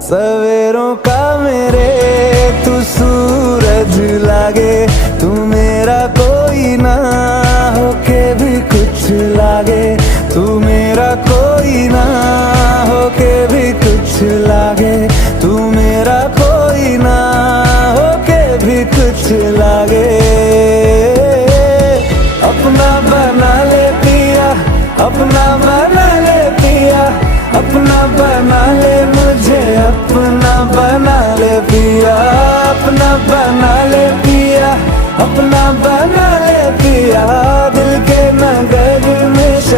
सवेरों का मेरे तू सूरज लागे, तू मेरा कोई ना होके भी कुछ लागे, तू मेरा कोई ना होके भी कुछ लागे, तू मेरा कोई ना होके भी कुछ लागे। अपना बना ले पिया, अपना बना ले पिया, अपना बना ले